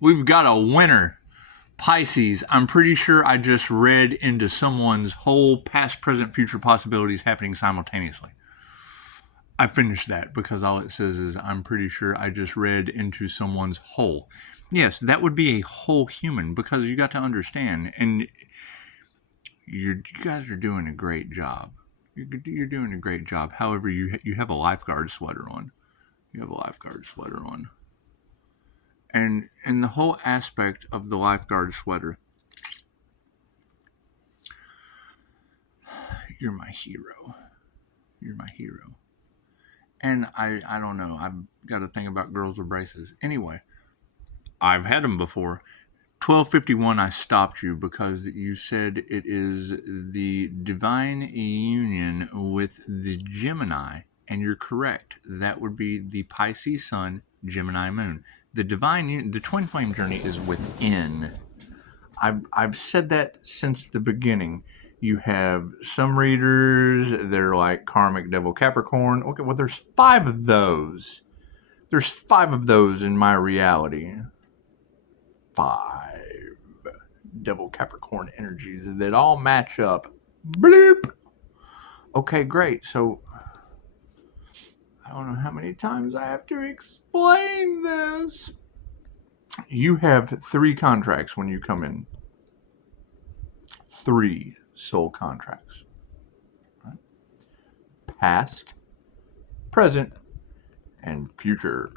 We've got a winner. Pisces, I'm pretty sure I just read into someone's whole past, present, future possibilities happening simultaneously. I finished that because all it says is I'm pretty sure I just read into someone's whole. Yes, that would be a whole human because you got to understand, and you guys are doing a great job. You're doing a great job. However, you have a lifeguard sweater on. You have a lifeguard sweater on. And the whole aspect of the lifeguard sweater, you're my hero. You're my hero. And I don't know. I've got to think about girls with braces. Anyway, I've had them before. 1251, I stopped you because you said it is the divine union with the Gemini, and you're correct. That would be the Pisces Sun, Gemini Moon. The divine, the twin flame journey is within. I've said that since the beginning. You have some readers, they're like karmic devil Capricorn. Okay, well, there's 5 of those. There's 5 of those in my reality. 5 devil Capricorn energies that all match up. Bloop. Okay, great. So I don't know how many times I have to explain this. You have 3 contracts when you come in. 3 soul contracts. Right? Past, present, and future.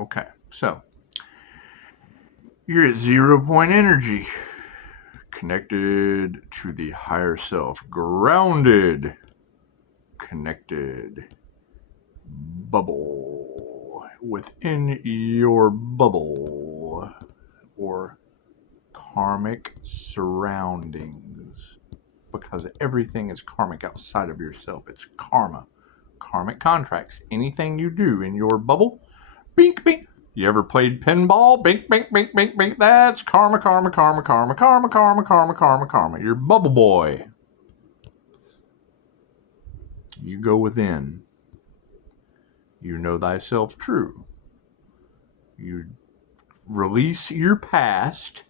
Okay, so you're at 0 point energy, connected to the higher self, grounded, connected, bubble, within your bubble, or karmic surroundings, because everything is karmic outside of yourself. It's karma, karmic contracts. Anything you do in your bubble, bink, bink. You ever played pinball? Bink, bink, bink, bink, bink. That's karma, karma, karma, karma, karma, karma, karma, karma, karma. You're bubble boy. You go within. You know thyself true. You release your past.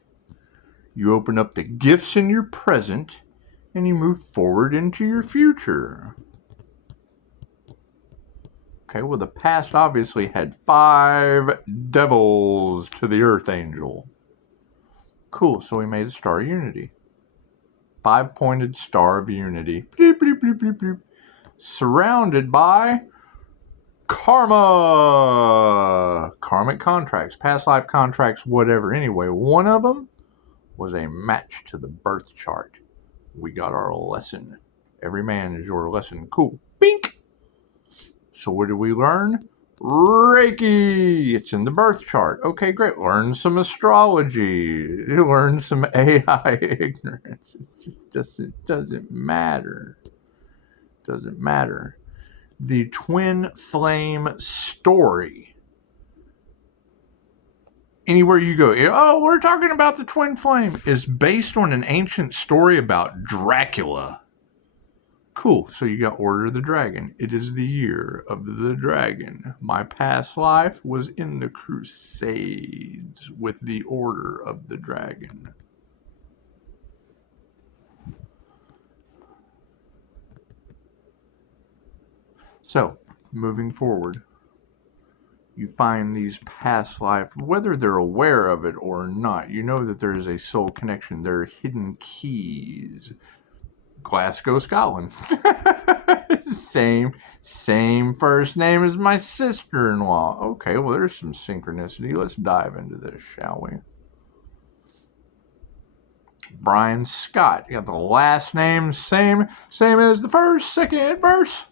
You open up the gifts in your present, and you move forward into your future. Okay, well, the past obviously had 5 devils to the earth angel. Cool, so we made a star of unity. 5-pointed star of unity. Bleep, bleep, bleep, bleep, bleep. Surrounded by karma. Karmic contracts, past life contracts, whatever. Anyway, one of them was a match to the birth chart. We got our lesson. Every man is your lesson. Cool. Bink! So what did we learn? Reiki. It's in the birth chart. Okay, great. Learn some astrology. Learn some AI ignorance. It just doesn't matter. Doesn't matter. The twin flame story. Anywhere you go, oh, we're talking about the twin flame, is based on an ancient story about Dracula. Cool, so you got Order of the Dragon. It is the year of the dragon. My past life was in the Crusades with the Order of the Dragon. So, moving forward, you find these past life, whether they're aware of it or not, you know that there is a soul connection. There are hidden keys. Glasgow, Scotland. Same first name as my sister-in-law. Okay, well, there's some synchronicity. Let's dive into this, shall we? Brian Scott. You got the last name same as the first, second verse.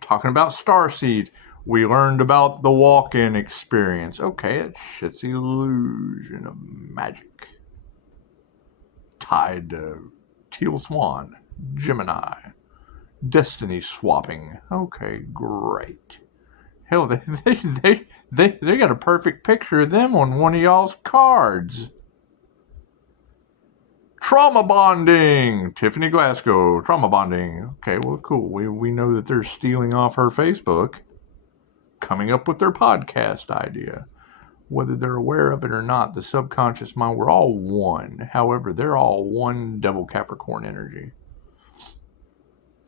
Talking about starseeds. We learned about the walk-in experience. Okay, that shit's illusion of magic. Tied to Teal Swan, Gemini, destiny swapping. Okay, great. Hell, they got a perfect picture of them on one of y'all's cards. Trauma bonding. Tiffany Glasgow, trauma bonding. Okay, well, cool. We know that they're stealing off her Facebook. coming up with their podcast idea. Whether they're aware of it or not, the subconscious mind, we're all one. However, they're all one Devil Capricorn energy.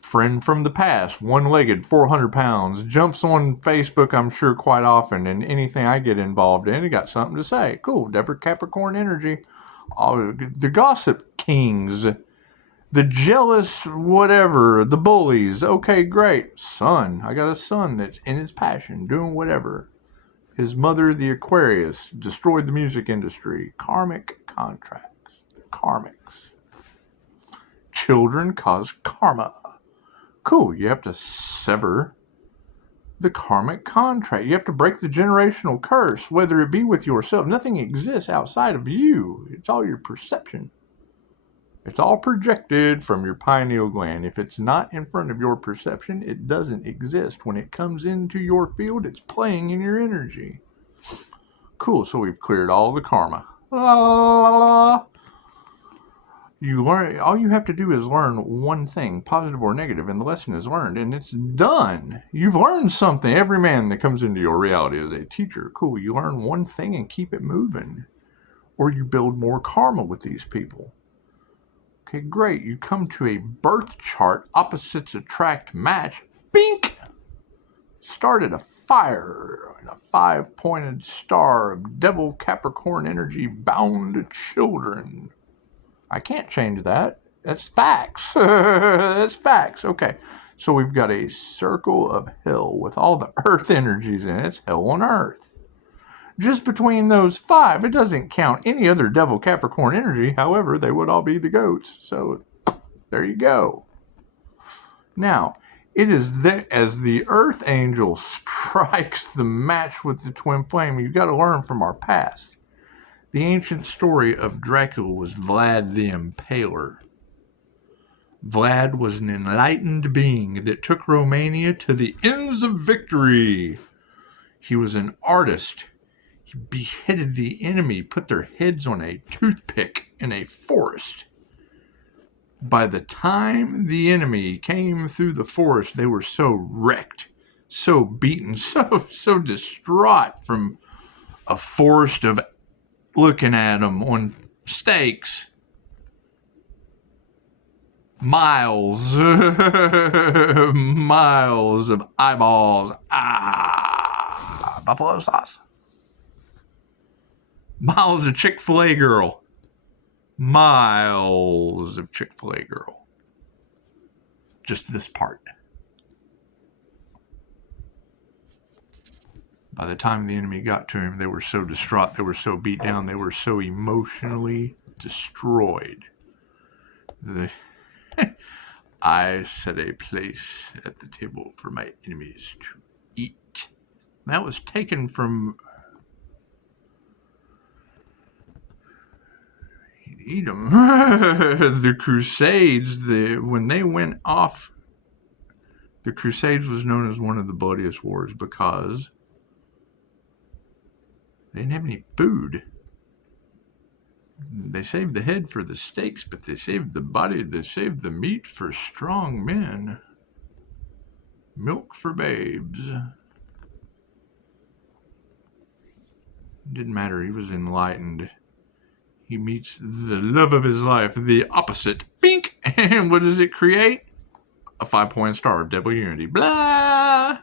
Friend from the past, one-legged, 400 pounds, jumps on Facebook, I'm sure, quite often, and anything I get involved in, he got something to say. Cool, Devil Capricorn energy. The gossip kings, the jealous whatever, the bullies. Okay, great. Son, I got a son that's in his passion, doing whatever. His mother, the Aquarius, destroyed the music industry. Karmic contracts. Karmics. Children cause karma. Cool, you have to sever the karmic contract. You have to break the generational curse, whether it be with yourself. Nothing exists outside of you. It's all your perception. It's all projected from your pineal gland. If it's not in front of your perception, it doesn't exist. When it comes into your field, it's playing in your energy. Cool, so we've cleared all the karma. La, la, la, la. You learn. All you have to do is learn one thing, positive or negative, and the lesson is learned, and it's done. You've learned something. Every man that comes into your reality is a teacher. Cool, you learn one thing and keep it moving. Or you build more karma with these people. Okay, great. You come to a birth chart, opposites attract match. Bink! Started a fire and a 5-pointed star of Devil Capricorn energy bound children. I can't change that. That's facts. That's facts. Okay. So we've got a circle of hell with all the earth energies in it. It's hell on earth. Just between those 5, it doesn't count any other Devil Capricorn energy. However, they would all be the goats. So there you go. Now, it is that as the earth angel strikes the match with the twin flame, you've got to learn from our past. The ancient story of Dracula was Vlad the Impaler. Vlad was an enlightened being that took Romania to the ends of victory. He was an artist. He beheaded the enemy, put their heads on a toothpick in a forest. By the time the enemy came through the forest, they were so wrecked, so beaten, so distraught from a forest of looking at them on stakes. Miles of eyeballs. Buffalo sauce. Miles of Chick-fil-A girl. Miles of Chick-fil-A girl. Just this part. By the time the enemy got to him, they were so distraught, they were so beat down, they were so emotionally destroyed. I set a place at the table for my enemies to eat. That was taken from eat them. The Crusades, when they went off, the Crusades was known as one of the bloodiest wars because they didn't have any food. They saved the head for the steaks, but they saved the body, they saved the meat for strong men. Milk for babes. Didn't matter, he was enlightened. He meets the love of his life, the opposite. Bink! And what does it create? A 5-point star of Devil Unity. Blah!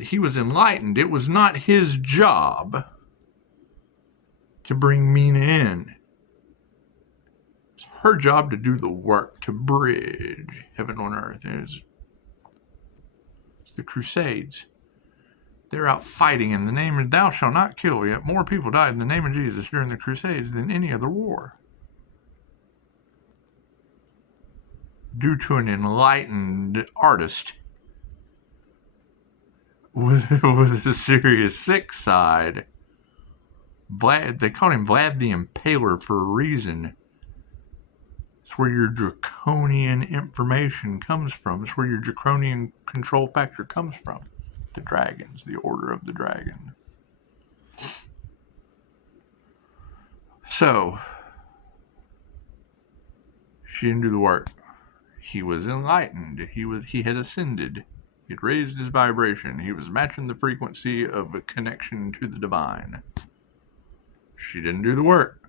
He was enlightened. It was not his job to bring Mina in. It's her job to do the work, to bridge heaven on earth. It's the Crusades. They're out fighting in the name of thou shalt not kill. Yet more people died in the name of Jesus during the Crusades than any other war. Due to an enlightened artist with a serious sick side. Vlad, they called him Vlad the Impaler for a reason. It's where your draconian information comes from. It's where your draconian control factor comes from. The dragons, the order of the dragon. So, she didn't do the work. He was enlightened. He had ascended. He'd raised his vibration. He was matching the frequency of a connection to the divine. She didn't do the work.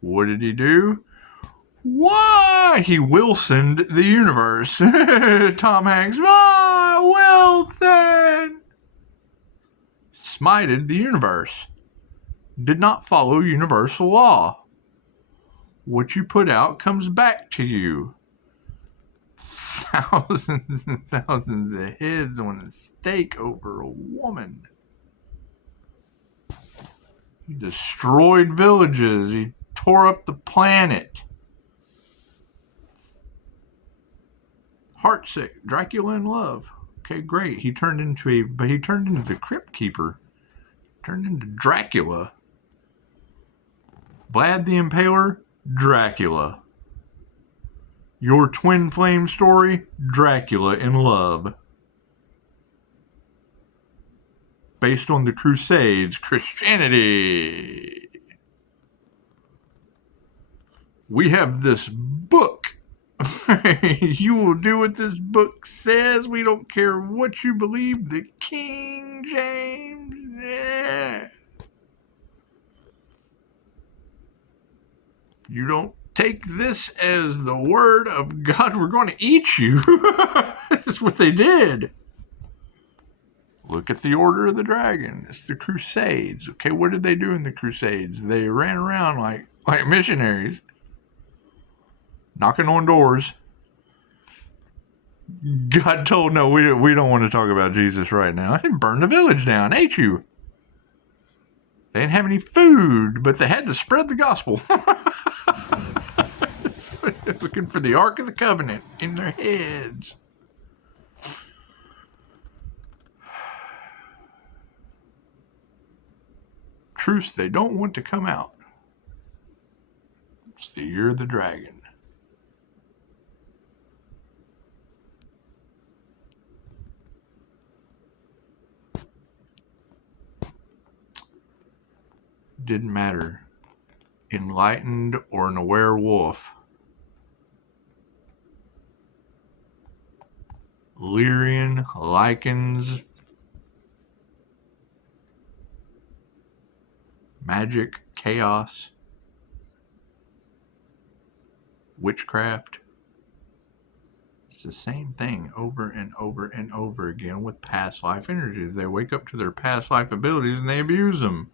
What did he do? Why? He Wilsoned the universe. Tom Hanks. Wilson! Smited the universe. Did not follow universal law. What you put out comes back to you. Thousands and thousands of heads on a stake over a woman. He destroyed villages. He tore up the planet. Heartsick. Dracula in love. Okay, great. He turned into the Crypt Keeper. Turned into Dracula. Vlad the Impaler. Dracula. Your twin flame story. Dracula in love. Based on the Crusades, Christianity. We have this book. You will do what this book says. We don't care what you believe. The King James. Yeah. You don't take this as the word of God. We're going to eat you. That's what they did. Look at the Order of the Dragon. It's the Crusades. Okay, what did they do in the Crusades? They ran around like missionaries, knocking on doors. God told, no, we don't want to talk about Jesus right now. They burned the village down, ate you. They didn't have any food, but they had to spread the gospel. Looking for the Ark of the Covenant in their heads. Truths they don't want to come out. It's the year of the dragon. Didn't matter. Enlightened or an aware wolf. Lyrian, lichens, magic, chaos, witchcraft. It's the same thing over and over and over again with past life energies. They wake up to their past life abilities and they abuse them.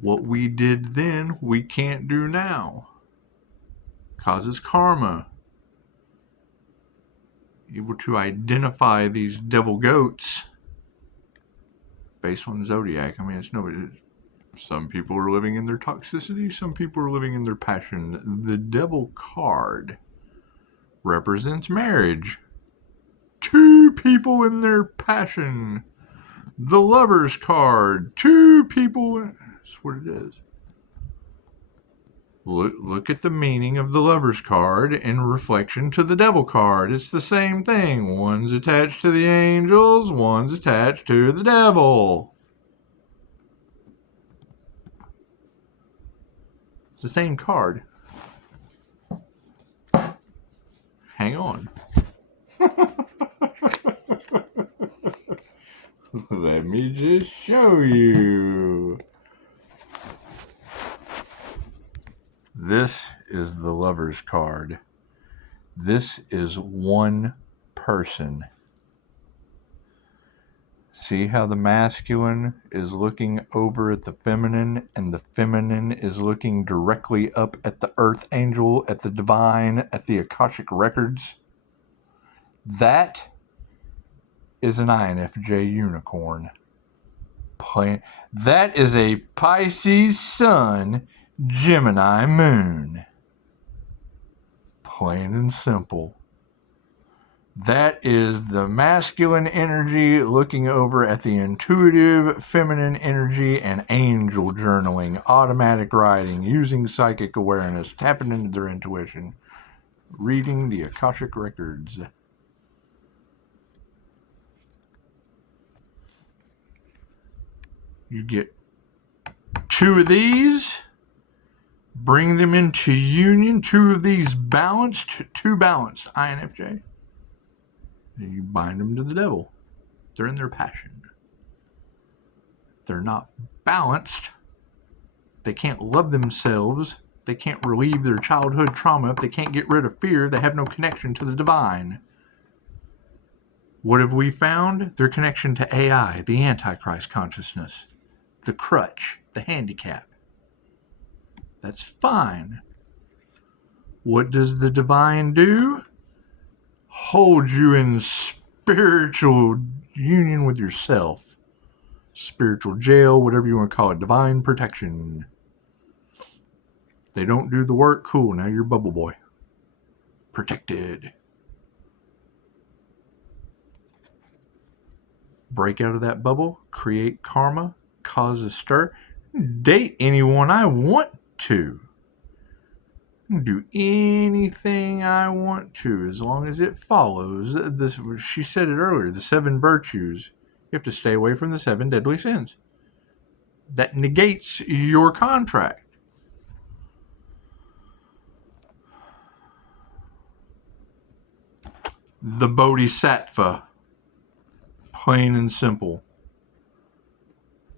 What we did then, we can't do now. Causes karma. Able to identify these devil goats based on the zodiac. I mean, it's nobody. Some people are living in their toxicity. Some people are living in their passion. The devil card represents marriage. Two people in their passion. The lover's card. Two people. That's what it is. Look at the meaning of the lover's card in reflection to the devil card. It's the same thing. One's attached to the angels, one's attached to the devil. It's the same card. Hang on. Let me just show you. This is the lover's card. This is one person. See how the masculine is looking over at the feminine, and the feminine is looking directly up at the earth angel, at the divine, at the Akashic Records? That is an INFJ unicorn. That is a Pisces sun, Gemini moon. Plain and simple. That is the masculine energy looking over at the intuitive feminine energy and angel journaling, automatic writing, using psychic awareness, tapping into their intuition, reading the Akashic Records. You get two of these, bring them into union, two of these balanced, two balanced INFJ. You bind them to the devil. They're in their passion. They're not balanced. They can't love themselves. They can't relieve their childhood trauma. If they can't get rid of fear, they have no connection to the divine. What have we found? Their connection to AI, the Antichrist consciousness, the crutch, the handicap. That's fine. What does the divine do? Hold you in spiritual union with yourself. Spiritual jail, whatever you want to call it. Divine protection. They don't do the work, cool, now you're bubble boy. Protected. Break out of that bubble, create karma, cause a stir, date anyone I want to. Do anything I want to as long as it follows this. She said it earlier, the 7 virtues. You have to stay away from the 7 deadly sins. That negates your contract. The Bodhisattva. Plain and simple.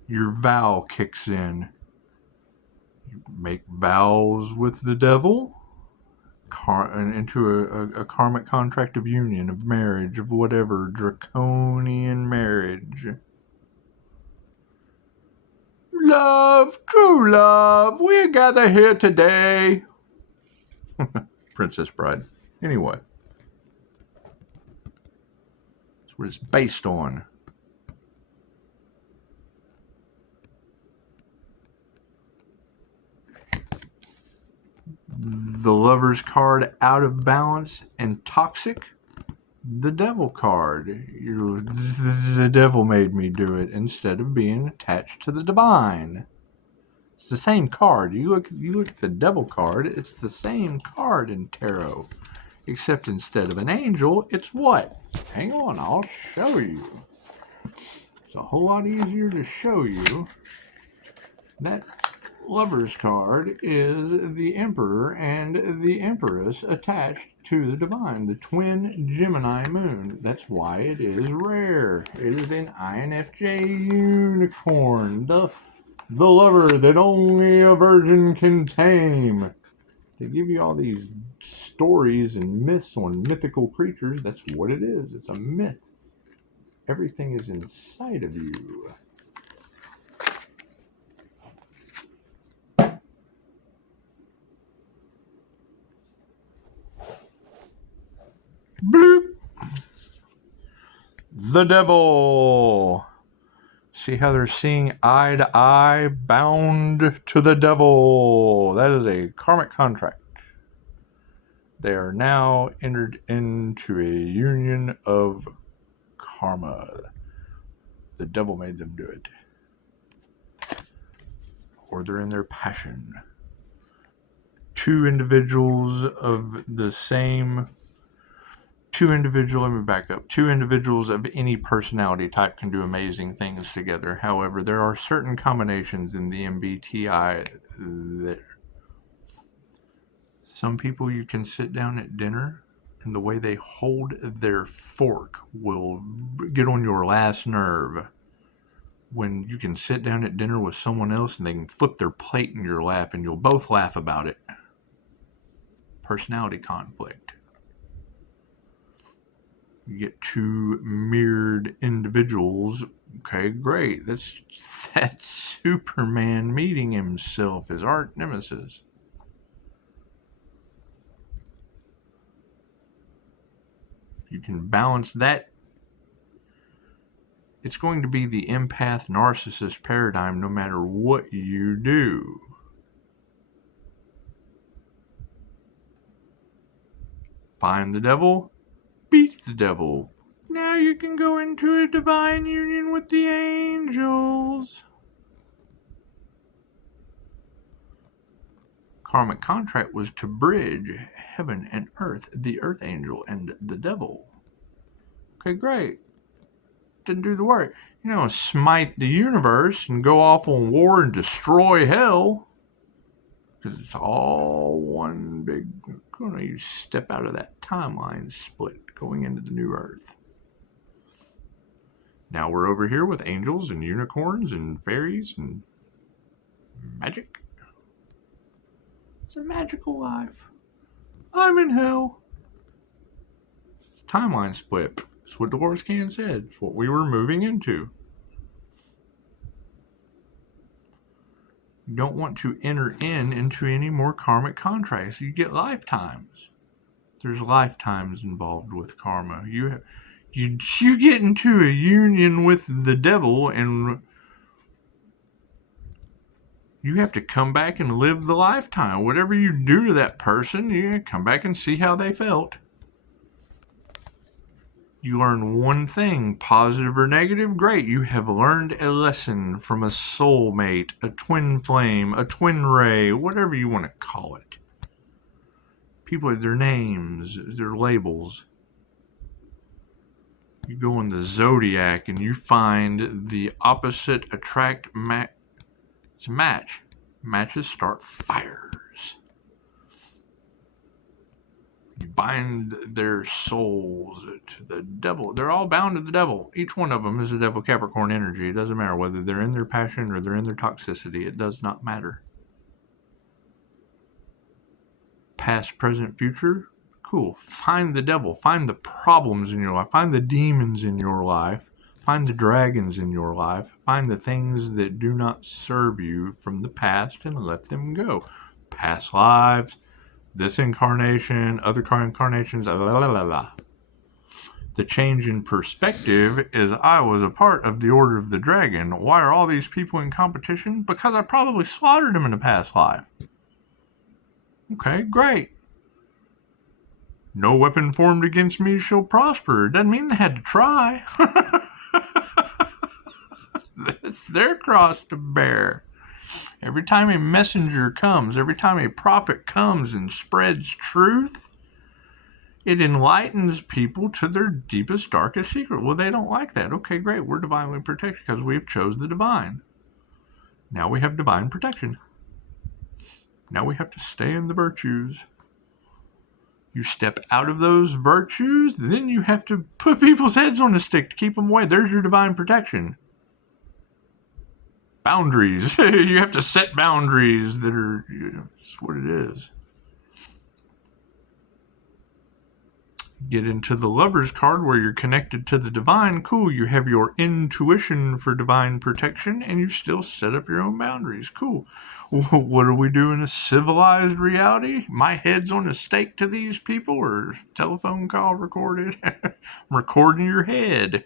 Your vow kicks in. You make vows with the devil into a karmic contract of union, of marriage, of whatever, draconian marriage. Love, true love, we gather here today. Princess Bride. Anyway. That's what it's based on. The Lover's card, out of balance and toxic. The Devil card. The devil made me do it instead of being attached to the divine. It's the same card. You look at the Devil card, it's the same card in tarot. Except instead of an angel, it's what? Hang on, I'll show you. It's a whole lot easier to show you. That Lover's card is the Emperor and the Empress attached to the divine, the twin Gemini moon. That's why it is rare. It is an INFJ unicorn, the lover that only a virgin can tame. They give you all these stories and myths on mythical creatures. That's what it is. It's a myth. Everything is inside of you. Bloop. The devil. See how they're seeing eye to eye, bound to the devil. That is a karmic contract. They are now entered into a union of karma. The devil made them do it. Or they're in their passion. Two individuals of any personality type can do amazing things together. However, there are certain combinations in the MBTI that some people you can sit down at dinner and the way they hold their fork will get on your last nerve. When you can sit down at dinner with someone else and they can flip their plate in your lap and you'll both laugh about it. Personality conflict. You get two mirrored individuals. Okay, great. That's Superman meeting himself, his arch nemesis. You can balance that. It's going to be the empath narcissist paradigm no matter what you do. Find the devil, beat the devil. Now you can go into a divine union with the angels. Karmic contract was to bridge heaven and earth, the earth angel and the devil. Okay, great. Didn't do the work. Smite the universe and go off on war and destroy hell. Because it's all one big... You step out of that timeline split going into the new earth. Now we're over here with angels and unicorns and fairies and magic. It's a magical life. I'm in hell. It's timeline split. It's what Dolores Cannon said. It's what we were moving into. You don't want to enter into any more karmic contracts. You get lifetimes. There's lifetimes involved with karma. You get into a union with the devil, and you have to come back and live the lifetime. Whatever you do to that person, you come back and see how they felt. You learn one thing, positive or negative, great. You have learned a lesson from a soulmate, a twin flame, a twin ray, whatever you want to call it. People have their names, their labels. You go in the zodiac and you find the opposite attract it's a match. Matches start fires. You bind their souls to the devil. They're all bound to the devil. Each one of them is a devil Capricorn energy. It doesn't matter whether they're in their passion or they're in their toxicity. It does not matter. Past, present, future. Cool. Find the devil. Find the problems in your life. Find the demons in your life. Find the dragons in your life. Find the things that do not serve you from the past and let them go. Past lives, this incarnation, other incarnations, la la la la. The change in perspective is I was a part of the Order of the Dragon. Why are all these people in competition? Because I probably slaughtered them in a past life. Okay, great. No weapon formed against me shall prosper. It doesn't mean they had to try. That's their cross to bear. Every time a messenger comes, every time a prophet comes and spreads truth, it enlightens people to their deepest, darkest secret. Well, they don't like that. Okay, great. We're divinely protected because we've chose the divine. Now we have divine protection. Now we have to stay in the virtues. You step out of those virtues, then you have to put people's heads on a stick to keep them away. There's your divine protection. Boundaries. You have to set boundaries that are, that's what it is. Get into the Lover's card where you're connected to the divine. Cool. You have your intuition for divine protection and you still set up your own boundaries. Cool. What do we do in a civilized reality? My head's on a stake to these people or telephone call recorded? I'm recording your head.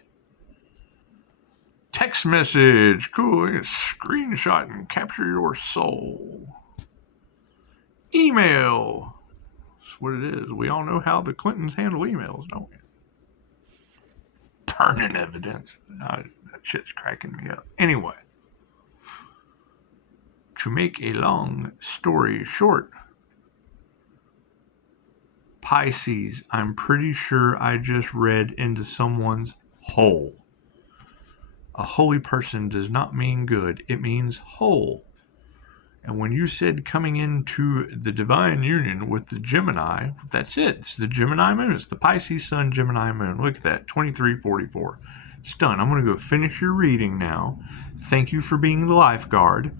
Text message. Cool. Screenshot and capture your soul. Email. That's what it is. We all know how the Clintons handle emails, don't we? Burning evidence. That shit's cracking me up. Anyway. To make a long story short, Pisces, I'm pretty sure I just read into someone's hole. A holy person does not mean good. It means whole. And when you said coming into the divine union with the Gemini, that's it. It's the Gemini moon. It's the Pisces Sun Gemini moon. Look at that, 2344. It's done. I'm going to go finish your reading now. Thank you for being the lifeguard.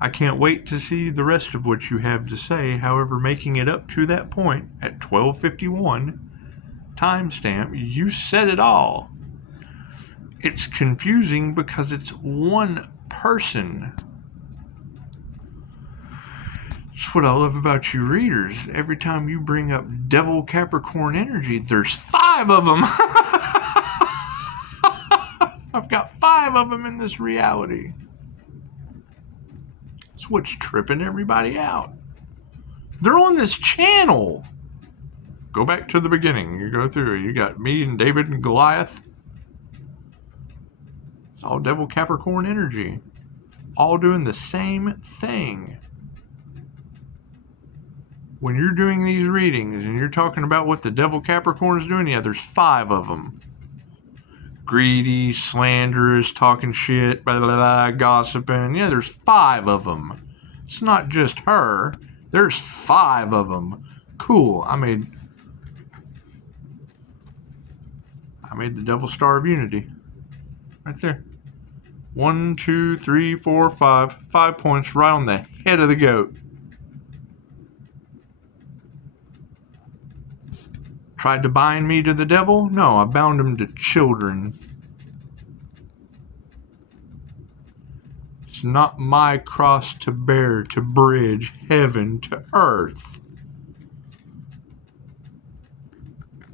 I can't wait to see the rest of what you have to say. However, making it up to that point at 12:51 timestamp, you said it all. It's confusing because it's one person. That's what I love about you readers. Every time you bring up Devil Capricorn energy, there's 5 of them. I've got 5 of them in this reality. That's what's tripping everybody out. They're on this channel. Go back to the beginning. You go through. You got me and David and Goliath. It's all Devil Capricorn energy. All doing the same thing. When you're doing these readings and you're talking about what the Devil Capricorn is doing, yeah, there's 5 of them. Greedy, slanderous, talking shit, blah, blah, blah, gossiping. Yeah, there's 5 of them. It's not just her. There's 5 of them. Cool. I made the Devil Star of Unity. Right there. 1, 2, 3, 4, 5. 5 points right on the head of the goat. Tried to bind me to the devil? No, I bound him to children. It's not my cross to bear to bridge heaven to earth.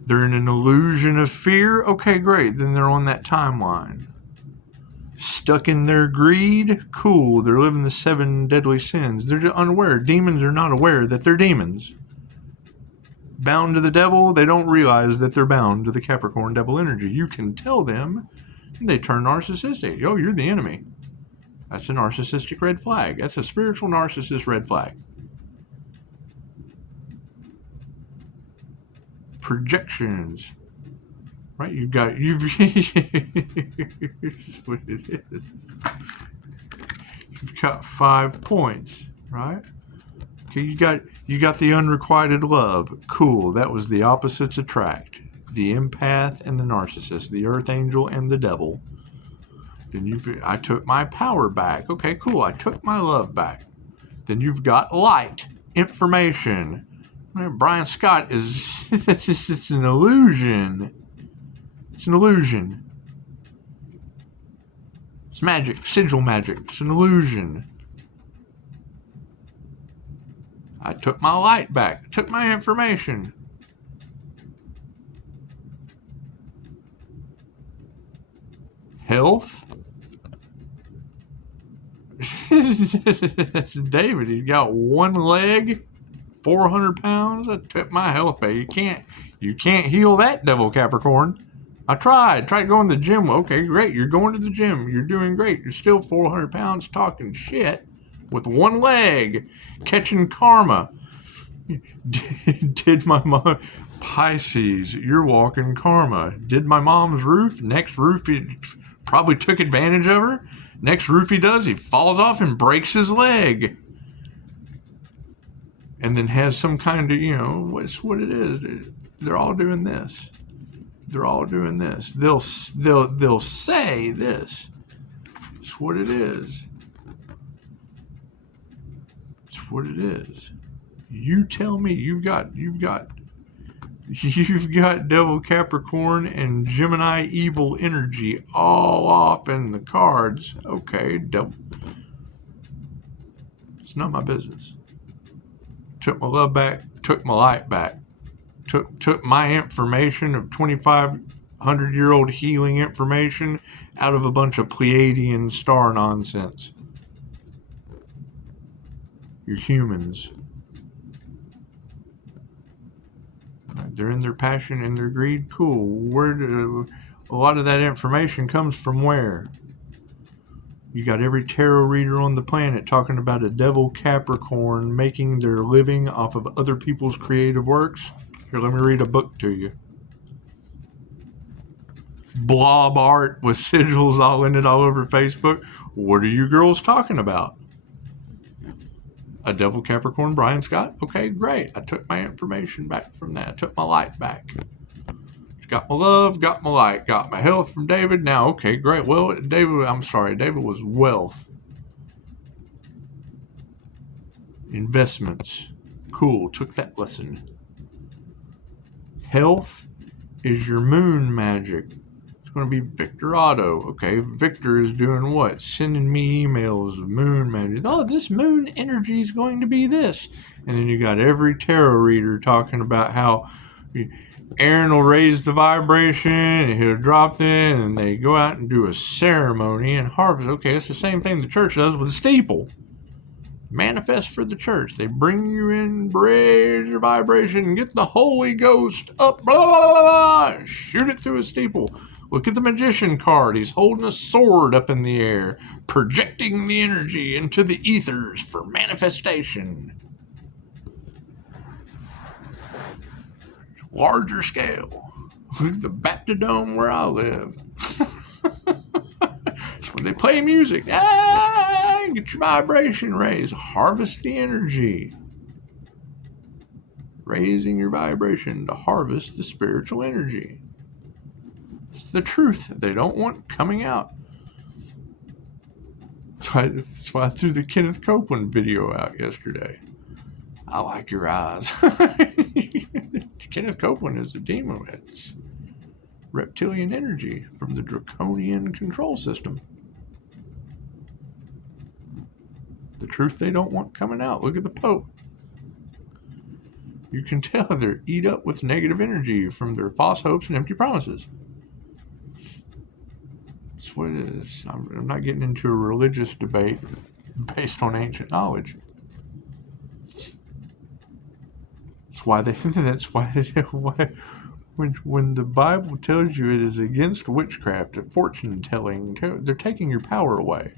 They're in an illusion of fear? Okay, great. Then they're on that timeline. Stuck in their greed? Cool. They're living the 7 deadly sins. They're just unaware. Demons are not aware that they're demons. Bound to the devil, they don't realize that they're bound to the Capricorn devil energy. You can tell them, and they turn narcissistic. Oh, you're the enemy. That's a narcissistic red flag. That's a spiritual narcissist red flag. Projections. Right? You've what it is. You've got 5 points, right? Okay, you got the unrequited love. Cool. That was the opposites attract. The empath and the narcissist, the earth angel and the devil. Then I took my power back. Okay, cool. I took my love back. Then you've got light, information. Brian Scott is it's an illusion. It's an illusion. It's magic, sigil magic. It's an illusion. I took my light back. I took my information. Health. That's David. He's got 1 leg, 400 pounds. I took my health back. You can't heal that, devil Capricorn. I tried going to the gym. Okay, great. You're going to the gym. You're doing great. You're still 400 pounds talking shit with 1 leg, catching karma. Did my mom, Pisces, you're walking karma. Did my mom's roof, next roof, he probably took advantage of her. Next roof he does, he falls off and breaks his leg. And then has some kind of, what's what it is. They're all doing this. They're all doing this. They'll say this. It's what it is. It's what it is. You tell me you've got devil Capricorn and Gemini evil energy all off in the cards. Okay, devil. It's not my business. Took my love back, took my light back. Took my information of 2,500-year-old healing information out of a bunch of Pleiadian star nonsense. You're humans. They're in their passion and their greed. Cool. A lot of that information comes from where? You got every tarot reader on the planet talking about a devil Capricorn making their living off of other people's creative works. Here, let me read a book to you. Blob art with sigils all in it all over Facebook. What are you girls talking about? A devil Capricorn, Brian Scott? Okay, great. I took my information back from that. I took my light back. Got my love, got my light, got my health from David. Now, okay, great. Well, David was wealth. Investments. Cool, took that lesson. Health is your moon magic. It's going to be Victor Otto. Okay, Victor is doing what? Sending me emails of moon magic. Oh, this moon energy is going to be this. And then you got every tarot reader talking about how Aaron will raise the vibration and he'll drop it, and they go out and do a ceremony and harvest. Okay, it's the same thing the church does with a steeple. Manifest for the church. They bring you in, raise your vibration, and get the Holy Ghost up, blah, blah, blah, blah, shoot it through a steeple. Look at the magician card. He's holding a sword up in the air, projecting the energy into the ethers for manifestation. Larger scale. The Baptidome where I live. It's when they play music. Get your vibration raised. Harvest the energy. Raising your vibration to harvest the spiritual energy. It's the truth they don't want coming out. That's why I threw the Kenneth Copeland video out yesterday. I like your eyes. Kenneth Copeland is a demon. It's reptilian energy from the draconian control system. The truth they don't want coming out. Look at the Pope. You can tell they're eat up with negative energy from their false hopes and empty promises. That's what it is. I'm not getting into a religious debate based on ancient knowledge. That's why when the Bible tells you it is against witchcraft and fortune telling, they're taking your power away.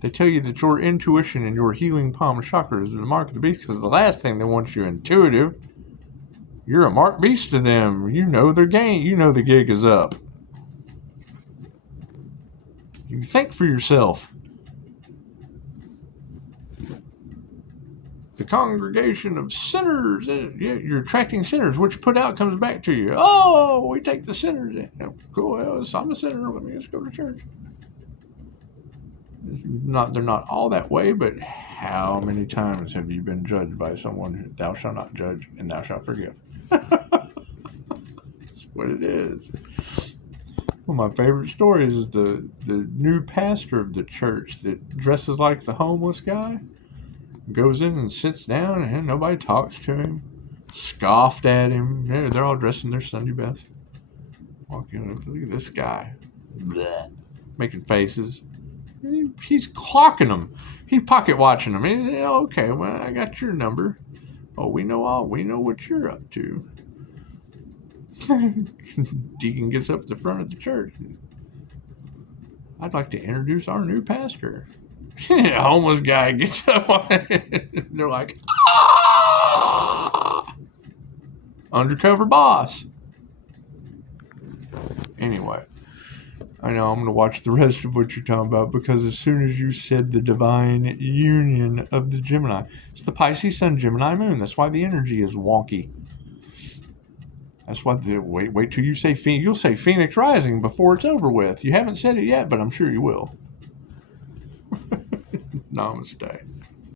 They tell you that your intuition and your healing palm chakras are the mark of the beast, because the last thing they want you intuitive. You're a marked beast to them. You know their game. You know the gig is up. You can think for yourself. The congregation of sinners. You're attracting sinners. What you put out comes back to you. Oh, we take the sinners in. Cool. Well, I'm a sinner. Let me just go to church. They're not all that way, but how many times have you been judged by someone who thou shalt not judge and thou shalt forgive? That's what it is. One of my favorite stories is the new pastor of the church that dresses like the homeless guy, goes in and sits down and nobody talks to him, scoffed at him. They're all dressed in their Sunday best. Walking up, look at this guy, bleh, making faces. He's clocking them. He's pocket watching them. Okay, well, I got your number. Oh, we know what you're up to. Deacon gets up at the front of the church. I'd like to introduce our new pastor. A homeless guy gets up. They're like, ah! Undercover boss. Anyway. I know I'm going to watch the rest of what you're talking about, because as soon as you said the divine union of the Gemini, it's the Pisces Sun, Gemini Moon. That's why the energy is wonky. That's why wait till you say you'll say Phoenix Rising before it's over with. You haven't said it yet, but I'm sure you will. Namaste.